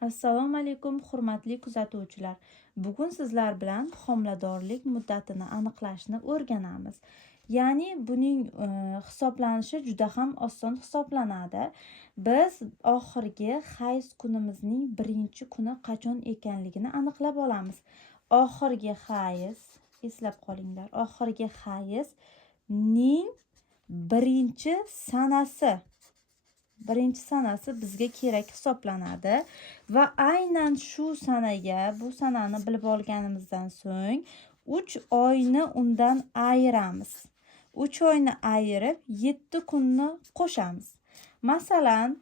Assalomu alaykum, hurmatli kuzatuvchilar. Bugun sizlar bilan homiladorlik muddatini aniqlashni o'rganamiz. Ya'ni buning hisoblanishi juda ham oson hisoblanadi. Biz oxirgi hayz kunimizning birinchi kuni qachon ekanligini aniqlab olamiz. Oxirgi hayz, eslab qolinglar, oxirgi hayzning birinchi sanasi bizga kerak hisoblanadi va aynan shu sanaga, bu sanani bilib olganimizdan so'ng 3 oyni undan ayiramiz. 3 oyni ayirib 7 kunni qo'shamiz. Masalan,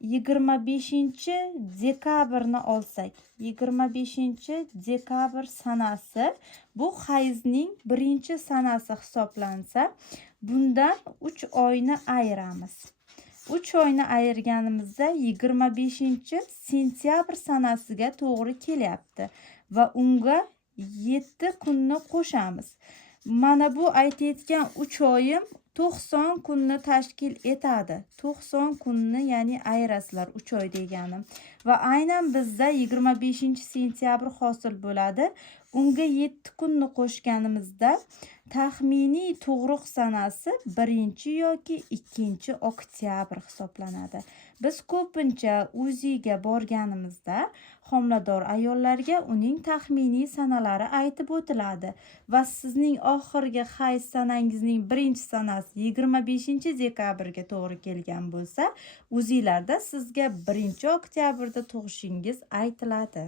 25-dekabrni olsak, 25-dekabr sanasi bu hayzning birinchi sanasi hisoblansa, bundan 3 oyni ayiramiz. 3 oyni ayirganimizda 25-sentyabr sanasiga to'g'ri kelyapti va unga 7 kunni qo'shamiz. Mana bu aytayotgan 3 oyim 90 kunni tashkil etadi. 90 kunni, ya'ni ayirasizlar 3 oy deganim. Va aynan bizda 25-sentyabr hosil bo'ladi. Unga 7 kunni qo'shganimizda taxminiy tug'ruq sanasi 1 yoki 2 oktyabr hisoblanadi. Biz ko'pincha UZIga borganimizda homilador ayollarga uning taxminiy sanalari aytib o'tiladi va sizning oxirgi hayz sanangizning birinchi sanasi 25-dekabrga to'g'ri kelgan bo'lsa, UZIlarda sizga 1 oktyabrda tug'ishingiz aytiladi.